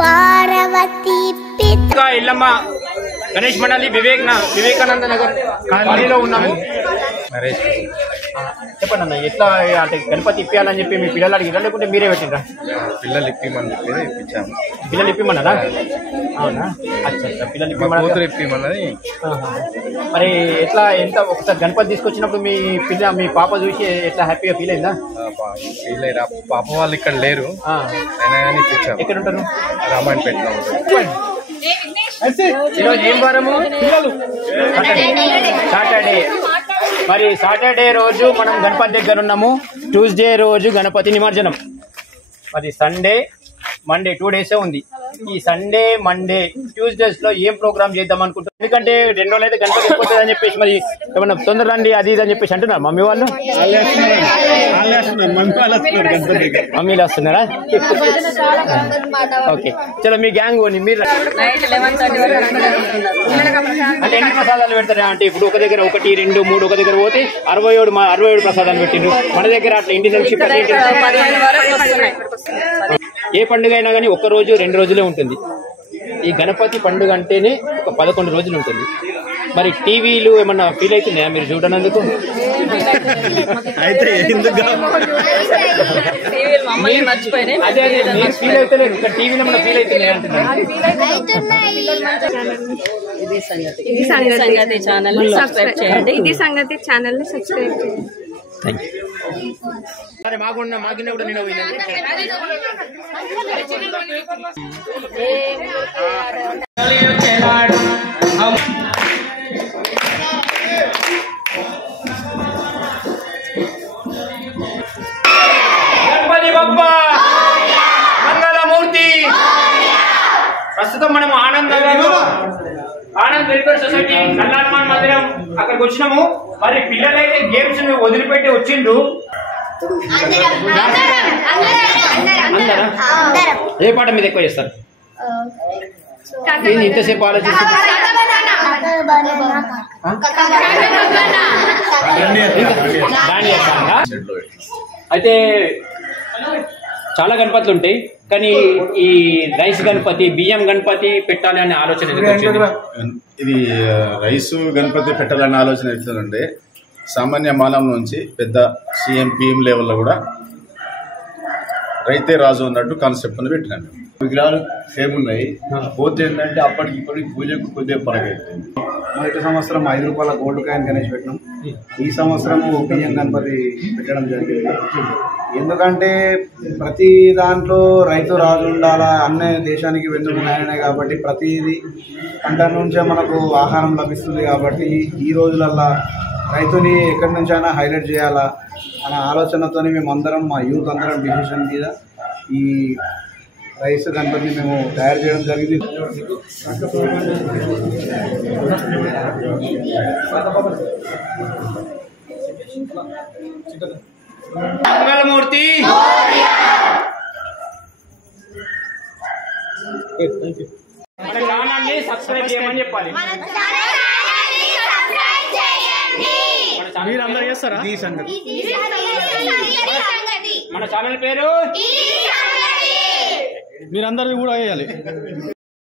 పార్వతి పిత ఇల్లమ్మ గణేష్ మండలి వివేకానంద నగర్ కాలనీలో ఉన్నాము. చెప్పండి అన్న, ఎట్లా అంటే గణపతి ఇప్పియాలని చెప్పి మీ పిల్లలు అడిగిరా లేకుంటే మీరే పెట్టిండ్రా? పిల్లలు ఇప్పిమని చెప్పి ఇప్పించాము. పిల్లలు ఇప్పిమన్నారా? అవునా, అచ్చా పిల్లలు ఇప్పిమన్నది. మరి ఎట్లా ఎంత ఒకసారి గణపతి తీసుకొచ్చినప్పుడు మీ పాప చూసి ఎట్లా హ్యాపీగా ఫీల్ అయిందా? ఫీల్ అయ్యారు. పాప వాళ్ళు ఇక్కడ లేరు, అయినా కానీ ఇప్పించాము. ఎక్కడ ఉంటారు? రామాయణపేటలో ఉంటారు. ఈరోజు ఏం వారము? సాటర్డే. మరి సాటర్డే రోజు మనం గణపతి దగ్గర ఉన్నాము. ట్యూస్డే రోజు గణపతి నిమజ్జనం. మరి సండే మండే 2 days ఉంది. ఈ సండే మండే ట్యూస్డేస్ లో ఏం ప్రోగ్రామ్ చేద్దాం అనుకుంటున్నాం. ఎందుకంటే 2 రోజులు అయితే గణపతి అయిపోతుంది అని చెప్పేసి మరి ఏమన్నా తొందర రండి అది ఇది అని చెప్పేసి అంటున్నారు మమ్మీ వాళ్ళు. మమ్మీలు వస్తున్నారా? ఓకే, చలో మీ గ్యాంగ్ మీరు అంటే ఎన్ని ప్రసాదాలు పెడతారా? అంటే ఇప్పుడు ఒక దగ్గర 1 2 3 ఒక దగ్గర పోతే 67 ప్రసాదాలు పెట్టిండ్రు. మన దగ్గర అట్లా ఇంటి నుంచి ఏ పండుగ అయినా కానీ 1 రోజు 2 రోజులే ఉంటుంది. ఈ గణపతి పండుగ అంటేనే ఒక 11 రోజులు ఉంటుంది. మరి టీవీలు ఏమన్నా ఫీల్ అవుతున్నాయా మీరు చూడనందుకు? అయితే అదే నేను ఫీల్ అవుతలేదు, ఇక్కడ టీవీలో ఏమన్నా ఫీల్ అవుతున్నాయా అంటున్నాను. ఇది సంగతి ఛానల్ సబ్స్క్రైబ్ చేయండి. ఇది సంగతి ఛానల్ సబ్స్క్రైబ్ చేయండి. Thank you. సరే మాకిన్న కూడా నేను గణపతి బప్ప మంగళమూర్తి. ప్రస్తుతం మనము ఆనంద్ వెల్ఫేర్ సొసైటీ నల్లార్మాన్ మందిరం అక్కడికి వచ్చినాము. మరి పిల్లలైతే గేమ్స్ వదిలిపెట్టి వచ్చిండ్రు. ఏ పాట మీద ఎక్కువ చేస్తారు? ఇంతసేపు ఆలోచిస్తారు. అయితే చాలా గణపతులు ఉంటాయి, కానీ ఈ రైస్ గణపతి బియ్యం గణపతి పెట్టాలి అనే ఆలోచన ఇది రైసు గణపతి పెట్టాలనే ఆలోచన ఎట్లంటే సామాన్య మానవం నుంచి పెద్ద సీఎం పిఎం లెవెల్లో కూడా రైతే రాజు అన్నట్టు కాన్సెప్ట్ అని పెట్టినాను. విగ్రహాలు సేమ్ ఉన్నాయి, పోతే ఏంటంటే అప్పటికి ఇప్పటికి పూజకు కొద్దిగా పరగైతుంది. మొదటి సంవత్సరం 5 రూపాయల గోల్డ్ కాయిన్ గణేష్ పెట్టినాం. ఈ సంవత్సరం బియ్యం గణపతి పెట్టడం జరిగింది. ఎందుకంటే ప్రతి దాంట్లో రైతు రాజు ఉండాలా, అన్నీ దేశానికి వెన్నుమున్నాయనే కాబట్టి ప్రతిదీ పంట నుంచే మనకు ఆహారం లభిస్తుంది. కాబట్టి ఈ రోజులల్లా రైతుని ఎక్కడి నుంచైనా హైలైట్ చేయాలా అనే ఆలోచనతో మేమందరం మా యూత్ అందరం డిసిషన్ మీద ఈ రైస్ గణపతిని మేము తయారు చేయడం జరిగింది. మంగళమూర్తి మన ఛానల్ని సబ్స్క్రైబ్ చేయమని చెప్పాలి. మీరందరూ చేస్తారా? మన ఛానల్ పేరు మీరందరూ కూడా వేయాలి.